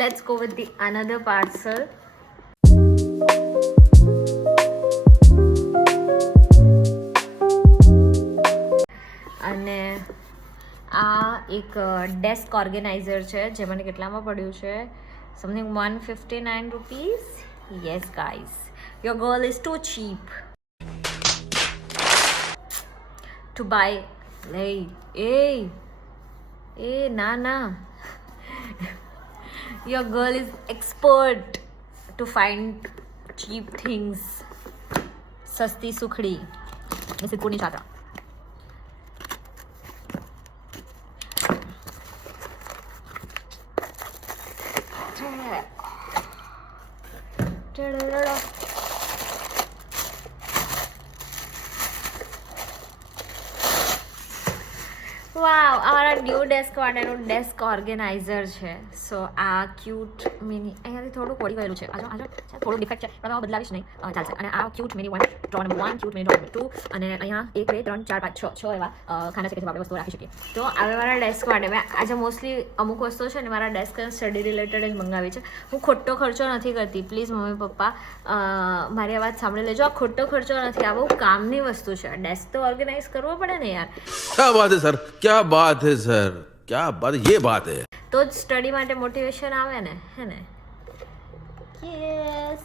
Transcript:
Let's go with the another parcel. અને આ એક ડેસ્ક ઓર્ગેનાઇઝર છે જે મને કેટલામાં પડ્યું છે something 159 rupees. Yes guys, your girl is too cheap to buy. એ ના your girl is expert to find cheap things. સસ્તી સુખડી મેં સિદ્ધપુરની ચાદરા. વાવ, અમારા ન્યૂ ડેસ્ક માટેનું ડેસ્ક ઓર્ગેનાઇઝર છે. સો આ ક્યુટ મિની, અહીંયાથી થોડું પડી ગયેલું છે, આજો થોડું ડિફેક્ટ છે પણ હું બદલાવીશ નહીં, ચાલશે. અને આ cute mini draw number 1, cute mini draw number 2, અને અહીંયા 1 2 3 4 5 6 એવા ખાના છે કે આપણે વસ્તુઓ રાખી શકીએ. તો હવે મારા ડેસ્ક માટે મેં આજે મોસ્ટલી અમુક વસ્તુઓ છે ને મારા ડેસ્ક અને સ્ટડી રિલેટેડ જ મંગાવી છે. હું ખોટો ખર્ચો નથી કરતી, પ્લીઝ મમ્મી પપ્પા મારી આ વાત સાંભળી લેજો. આ ખોટો ખર્ચો નથી, આ બહુ કામની વસ્તુ છે. ડેસ્ક તો ઓર્ગેનાઇઝ કરવો પડે ને યાર. क्या बात है सर, क्या बात है सर, क्या बात, ये बात है. તો જ સ્ટડી માટે મોટિવેશન આવે ને, હે ને? યસ.